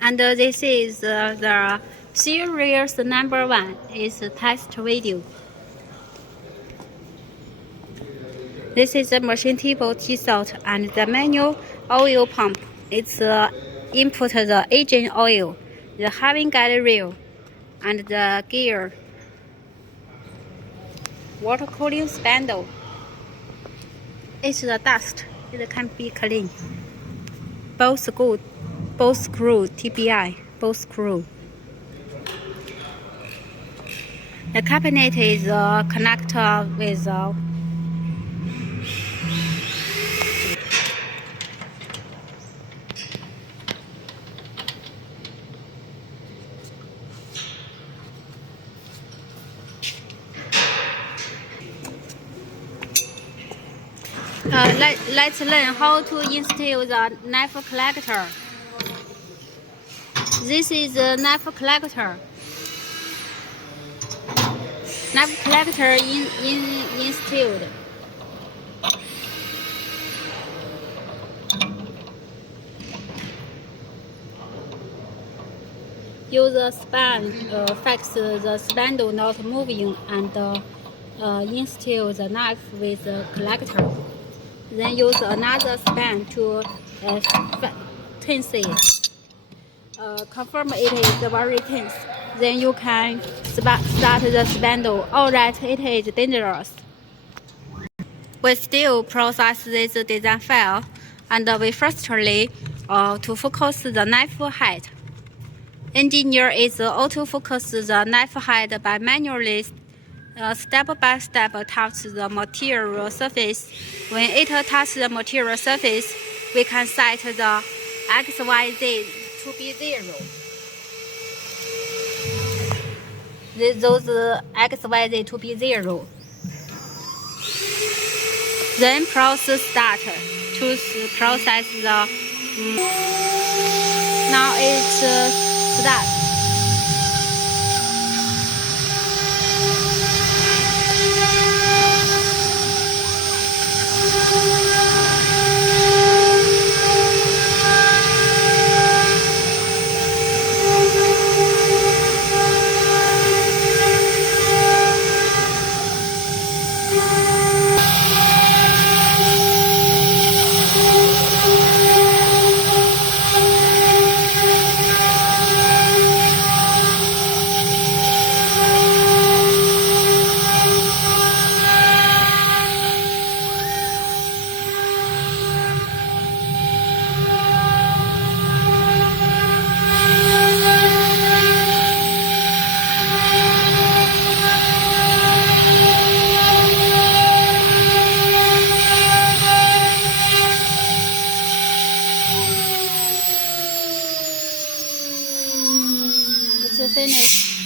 And this is the series number 1. It's a test video. This is the machine table T-salt and the manual oil pump. It's input the engine oil, the having guide rail, and the gear. Water cooling spindle. It's the dust. It can be clean. Both screw TPI, both screw. The cabinet is connected with let's learn how to install the knife collector. This is the knife collector. Knife collector installed. Use the span fix the spindle not moving and install the knife with the collector. Then use another span to tense it. Confirm it is very tense. Then you can start the spindle. Alright, it is dangerous. We still process this design file, and we firstly to focus the knife head. Engineer is autofocus the knife head by manually step by step touch the material surface. When it touches the material surface, we can set the XYZ to be 0. Those XYZ to be 0. Then process start to process the. Now it's start. It's finished.